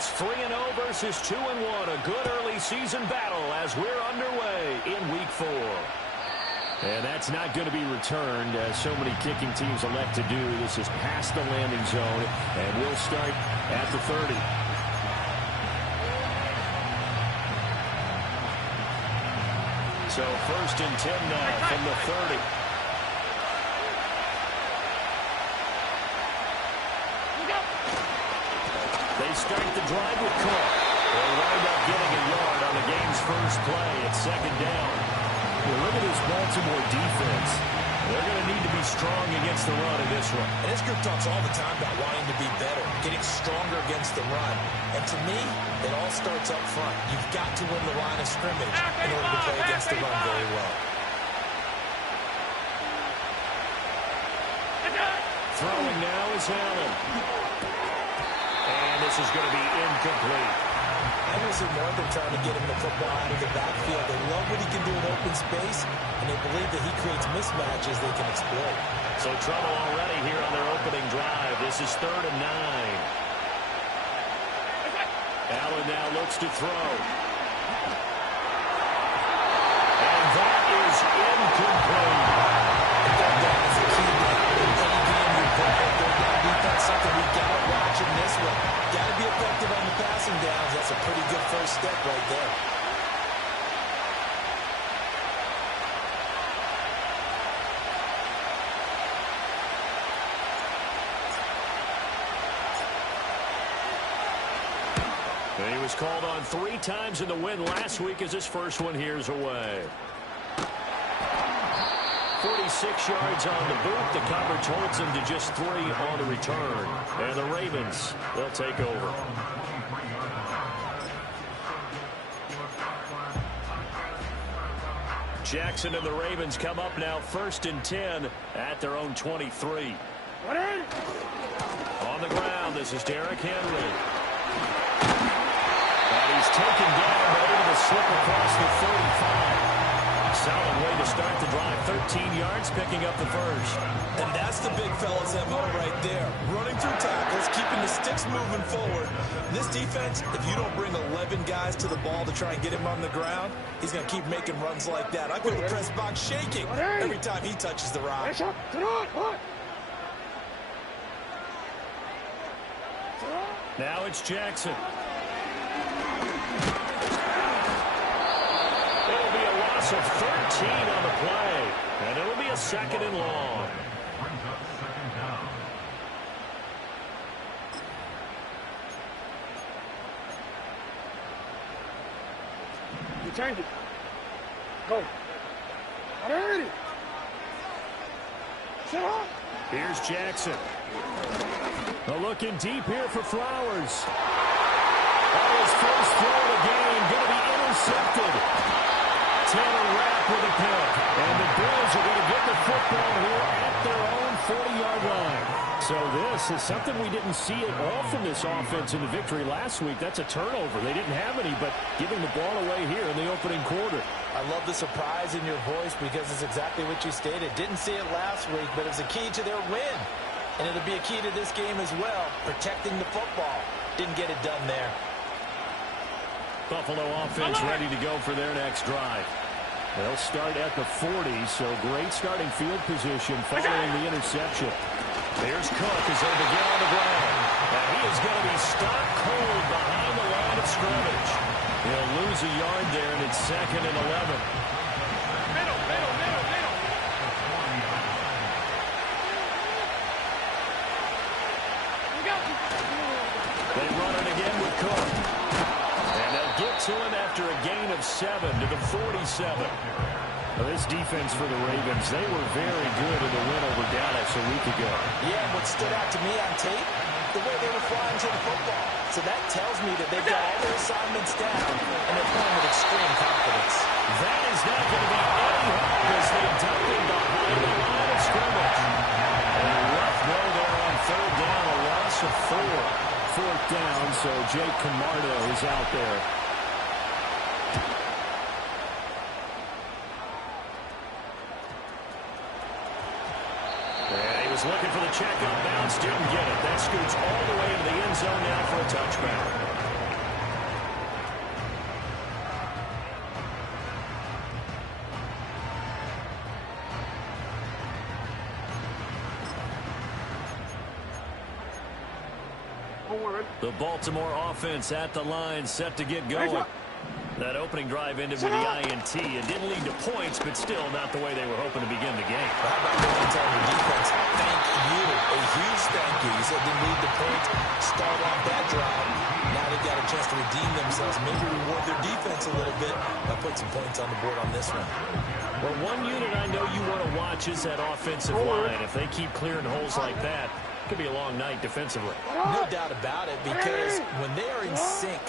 It's 3-0 versus 2-1. A good early season battle as we're underway in Week 4. And that's not going to be returned, as so many kicking teams elect to do. This is past the landing zone, and we'll start at the 30. So 1st and 10 now from the 30. They start the drive with Cook. They'll wind up getting a yard on the game's first play. It's 2nd down. Look at this Baltimore defense. They're going to need to be strong against the run in this one. And this group talks all the time about wanting to be better, getting stronger against the run. And to me, it all starts up front. You've got to win the line of scrimmage in order to play against the run very well. Throwing now is Allen. And this is going to be incomplete. I will see more of them trying to get him the football out of the backfield. They love what he can do in open space, and they believe that he creates mismatches they can exploit. So trouble already here on their opening drive. This is 3rd and 9. Allen now looks to throw. And that is incomplete. That is a key now in any game you play. Third down defense, something we've got to watch in this one. Got to be effective on the passing downs. That's a pretty good first step right there. And he was called on 3 times in the win last week as his first one here's away. 46 yards on the boot. The coverage holds him to just 3 on the return. And the Ravens, they'll take over. Jackson and the Ravens come up now 1st and 10 at their own 23. On the ground, this is Derrick Henry. And he's taken down, but able to slip across the 35. Solid way to start the drive. 13 yards, picking up the first. And that's the big fella's MO right there. Running through tackles, keeping the sticks moving forward. This defense, if you don't bring 11 guys to the ball to try and get him on the ground, he's going to keep making runs like that. I feel the press box shaking every time he touches the rock. Now it's Jackson. It'll be a loss of 13 on the play, and it'll be a 2nd and long. You change it. Go. Already. Sit up. Here's Jackson. A looking deep here for Flowers. On his first throw of the game, going to be intercepted. Taylor Rapp with a pick. And the Bills are going to get the football here at their own 40-yard line. So this is something we didn't see at all from this offense in the victory last week. That's a turnover. They didn't have any, but giving the ball away here in the opening quarter. I love the surprise in your voice because it's exactly what you stated. Didn't see it last week, but it was a key to their win. And it'll be a key to this game as well, protecting the football. Didn't get it done there. Buffalo offense ready to go for their next drive. They'll start at the 40, so great starting field position following the interception. There's Cook as they begin on the ground. And he is going to be stopped cold behind the line of scrimmage. He'll lose a yard there, and it's 2nd and 11. They run it again with Cook. And they'll get to him after a gain of 7 to the 47. Well, this defense for the Ravens, they were very good in the win over Dallas a week ago. Yeah, and what stood out to me on tape, the way they were flying to the football. So that tells me that they've got all their assignments down, and they're playing with extreme confidence. That is not going to be any help as they dump him behind the line of scrimmage. And a rough throw there on 3rd down, a loss of 4. 4th down, so Jake Camardo is out there. And he was looking for the check on bounce, didn't get it. That scoots all the way into the end zone now for a touchback. The Baltimore offense at the line, set to get going. That opening drive ended with the INT. It didn't lead to points, but still not the way they were hoping to begin the game. How about going to the defense? Thank you. A huge thank you. You said didn't lead to points. Start off that drive. Now they've got a chance to redeem themselves. Maybe reward their defense a little bit by putting some points on the board on this one. Well, one unit I know you want to watch is that offensive line. If they keep clearing holes like that, it could be a long night defensively. No doubt about it, because when they are in sync,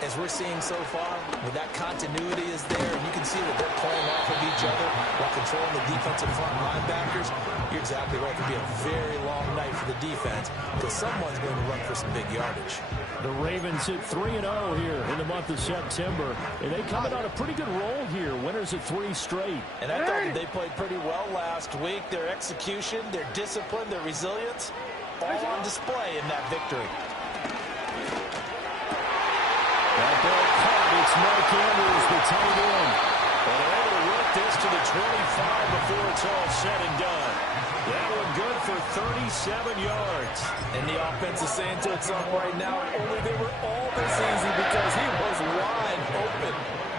as we're seeing so far, when that continuity is there, and you can see that they're playing off of each other while controlling the defensive front linebackers, you're exactly right. It could be a very long night for the defense because someone's going to run for some big yardage. The Ravens hit 3-0 here in the month of September, and they coming on a pretty good roll here. Winners of 3 straight. And I thought that they played pretty well last week. Their execution, their discipline, their resilience, all on display in that victory. That ball caught. It's Mark Andrews, the tight end. And they're able to work this to the 25 before it's all said and done. That one good for 37 yards. And the offense is saying to itself right now, only they were all this easy because he was wide open.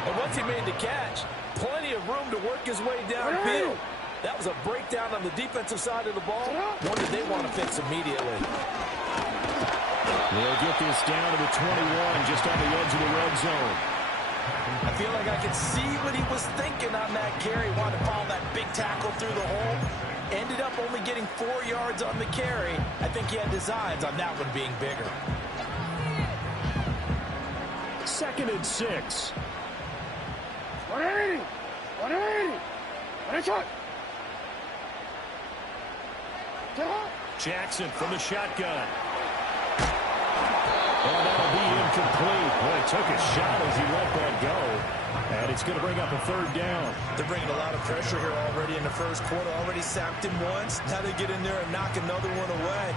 And once he made the catch, plenty of room to work his way downfield. That was a breakdown on the defensive side of the ball, one that they want to fix immediately. They'll get this down to the 21, just on the edge of the red zone. I feel like I could see what he was thinking on that carry. Wanted to follow that big tackle through the hole. Ended up only getting 4 yards on the carry. I think he had designs on that one being bigger. 2nd and 6. 180. 180. Nice shot. Jackson from the shotgun. And that'll be incomplete. Boy, took a shot as he let that go. And it's going to bring up a 3rd down. They're bringing a lot of pressure here already in the first quarter. Already sacked him once. Now they get in there and knock another one away.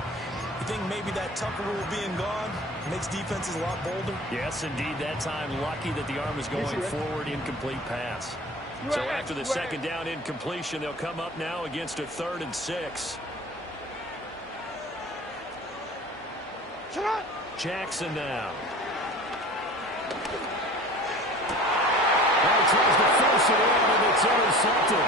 You think maybe that Tucker rule being gone makes defenses a lot bolder? Yes, indeed. That time, lucky that the arm is going forward. Incomplete pass. So after the 2nd down incompletion, they'll come up now against a 3rd and 6. Jackson now. He tries to force it in, and it's intercepted.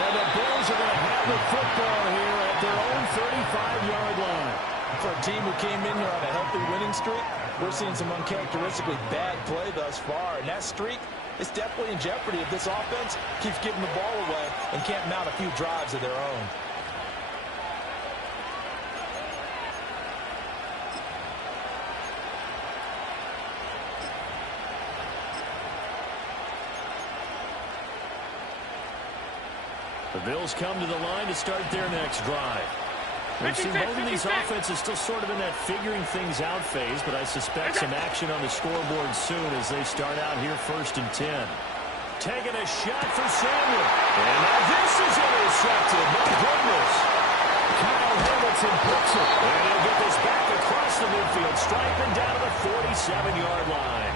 And the Bills are going to have the football here at their own 35-yard line. For a team who came in here on a healthy winning streak, we're seeing some uncharacteristically bad play thus far. And that streak is definitely in jeopardy if this offense keeps giving the ball away and can't mount a few drives of their own. The Bills come to the line to start their next drive. We've seen both of these offenses still sort of in that figuring things out phase, but I suspect some action on the scoreboard soon as they start out here 1st and 10. Taking a shot for Samuel. And now this is intercepted. My goodness. Kyle Hamilton picks it. And he'll get this back across the midfield stripe and down to the 47-yard line.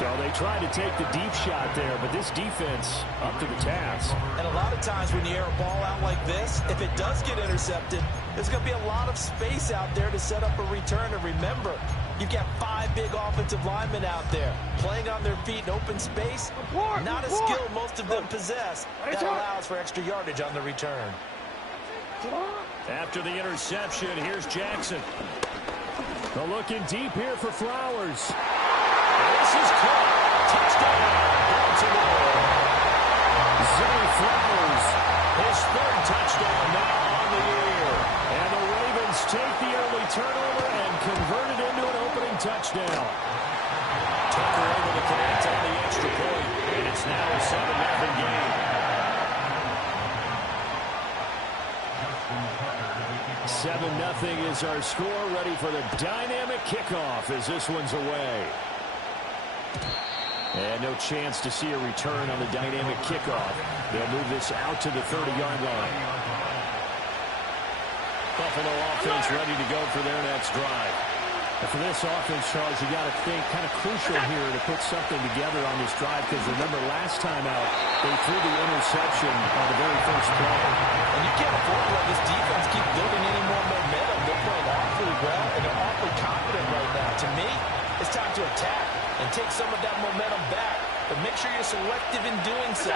So they tried to take the deep shot there, but this defense up to the task. And a lot of times when you air a ball out like this, if it does get intercepted, there's going to be a lot of space out there to set up a return. And remember, you've got 5 big offensive linemen out there playing on their feet in open space. Not a skill most of them possess that allows for extra yardage on the return. After the interception, here's Jackson. They're looking deep here for Flowers. This is caught. Touchdown, Baltimore. Zay Flowers, his 3rd touchdown now on the year. And the Ravens take the early turnover and convert it into an opening touchdown. Tucker able to connect on the extra point, and it's now a 7-0 game. 7-0 is our score, ready for the dynamic kickoff as this one's away. And no chance to see a return on the dynamic kickoff. They'll move this out to the 30-yard line. Buffalo offense ready to go for their next drive. For this offense, Charles, you got to think kind of crucial here to put something together on this drive, because remember last time out, they threw the interception on the very first play. And you can't afford to let this defense keep building any more momentum. They're playing awfully well, and they're awfully confident right now. To me, it's time to attack and take some of that momentum back. But make sure you're selective in doing so.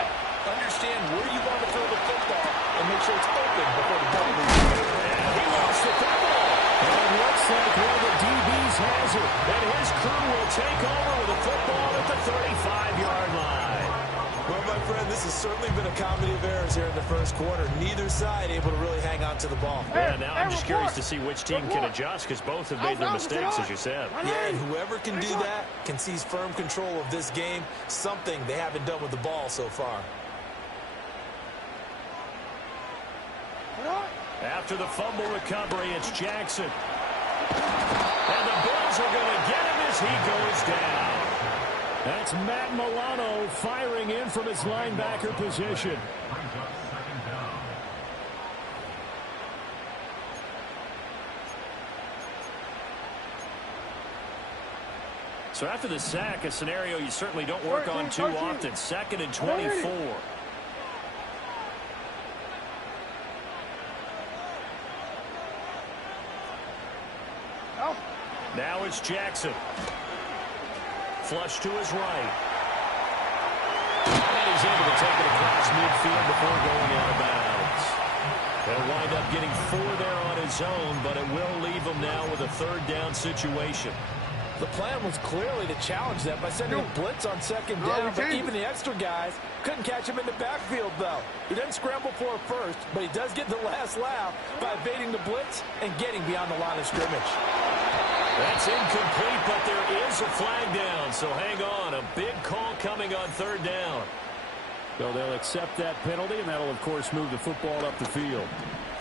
Understand where you want to throw the football and make sure it's open before the ball leaves. And he lost the football. And it looks like one of the DBs has it. And his crew will take over with the football at the 35-yard line. Well, my friend, this has certainly been a comedy of errors here in the first quarter. Neither side able to really hang on to the ball. Yeah, now I'm just curious to see which team can adjust, because both have made their mistakes, as you said. Yeah, and whoever can do that can seize firm control of this game, something they haven't done with the ball so far. After the fumble recovery, it's Jackson. And the Bills are going to get him as he goes down. That's Matt Milano firing in from his linebacker position. So after the sack, a scenario you certainly don't work on too often. 2nd and 24. Now it's Jackson. Flush to his right. And he's able to take it across midfield before going out of bounds. He'll wind up getting 4 there on his own, but it will leave him now with a 3rd down situation. The plan was clearly to challenge them by sending a blitz on 2nd down, but even the extra guys couldn't catch him in the backfield, though. He didn't scramble for it first, but he does get the last laugh by evading the blitz and getting beyond the line of scrimmage. That's incomplete, but there is a flag down, so hang on. A big call coming on 3rd down. So they'll accept that penalty, and that'll, of course, move the football up the field.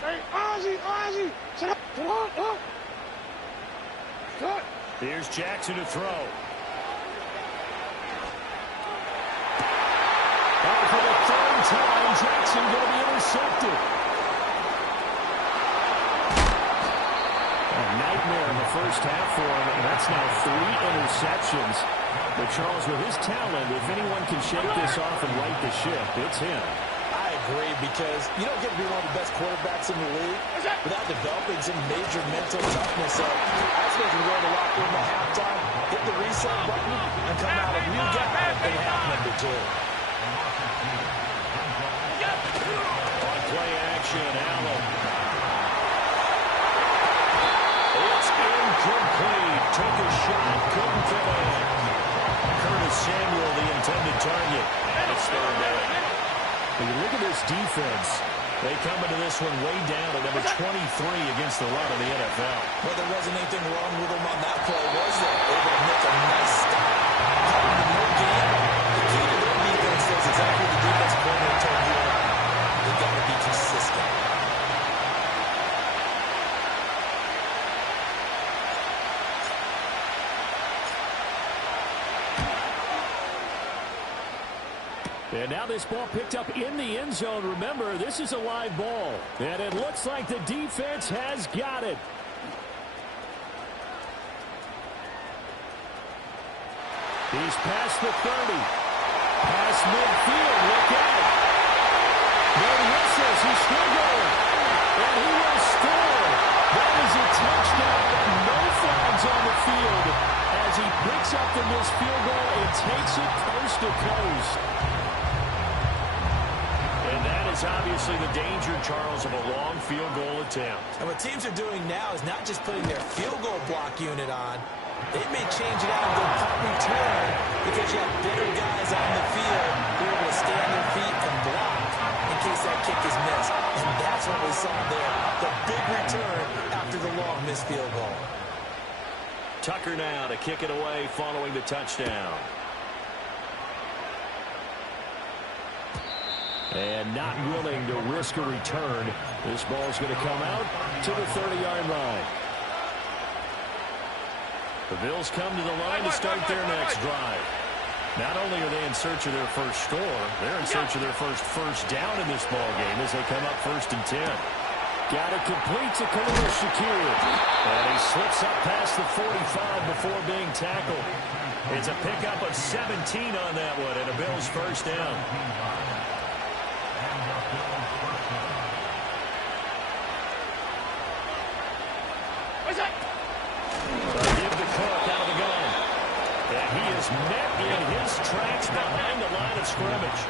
Hey, Ozzie, sit up, Cut. Here's Jackson to throw. For the 3rd time, Jackson going to be intercepted. A nightmare in the first half for him, and that's now 3 interceptions. But Charles, with his talent, if anyone can shake this off and right the ship, it's him. I agree, because you don't get to be one of the best quarterbacks in the league without developing some major mental toughness. So I suppose we go to the locker room at halftime, hit the reset button, and come out a new guy in half number 2. On play action, Allen. It's incomplete. Took a shot, couldn't get in. Curtis Samuel, the intended target, and it's 3rd down. When you look at this defense, they come into this one way down at number 23 against the run of the NFL. Well, there wasn't anything wrong with them on that play, was there? Able to make a nice stop. Cutting the no game. The key to their defense is exactly what the defense coordinator told you. They've got to be consistent. And now this ball picked up in the end zone. Remember, this is a live ball. And it looks like the defense has got it. He's past the 30. Past midfield. Look out. No whistles. He's still going. And he will score. That is a touchdown. No flags on the field as he picks up the missed field goal and takes it coast to coast. And that is obviously the danger, Charles, of a long field goal attempt. And what teams are doing now is not just putting their field goal block unit on. They may change it out and go punt return because you have better guys on the field who are able to stay on their feet and block in case that kick is missed. And that's what we saw there, the big return after the long missed field goal. Tucker now to kick it away following the touchdown. And not willing to risk a return. This ball's going to come out to the 30-yard line. The Bills come to the line to start their next drive. Not only are they in search of their first score, they're in search of their first down in this ball game as they come up 1st and 10. Got it complete to Khalil Shakir. And he slips up past the 45 before being tackled. It's a pickup of 17 on that one, and a Bills first down. They'll give the Cook out of the gun. And he is met in his tracks behind the line of scrimmage.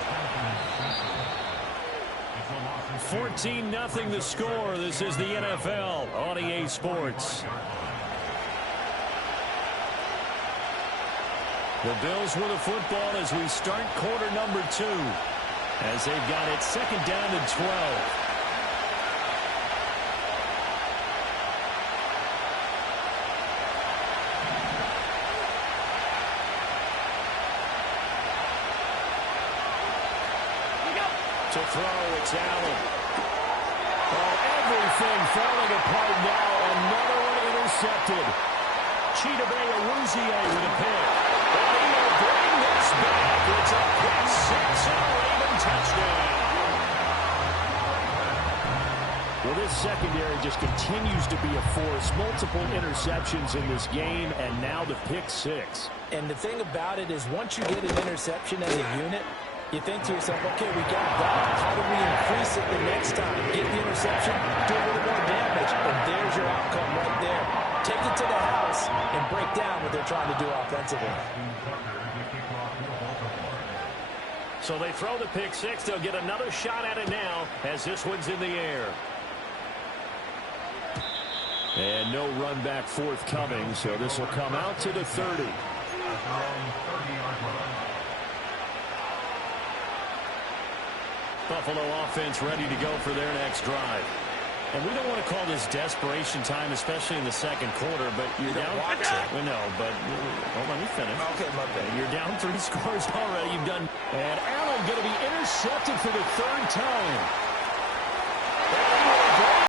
14-0 the score. This is the NFL on EA Sports. The Bills with the football as we start quarter number 2. As they've got it second down and 12. To throw, it's Allen. Oh, everything falling apart now. Another one intercepted. Chidobe Awuzie with a pick. And he will bring this back. It's a pick six and a Raven touchdown. Well, this secondary just continues to be a force. Multiple interceptions in this game, and now the pick six. And the thing about it is once you get an interception as a unit, you think to yourself, okay, we got that. How do we increase it the next time? Get the interception, do a little more damage, and there's your outcome right there. Take it to the house and break down what they're trying to do offensively. So they throw the pick six. They'll get another shot at it now as this one's in the air. And no run back forthcoming, so this will come out to the 30. Buffalo offense ready to go for their next drive. And we don't want to call this desperation time, especially in the second quarter, but you're down. We know, but well, let me finish. Okay, my bad. You're down 3 scores already. You've done. And Allen going to be intercepted for the third time. And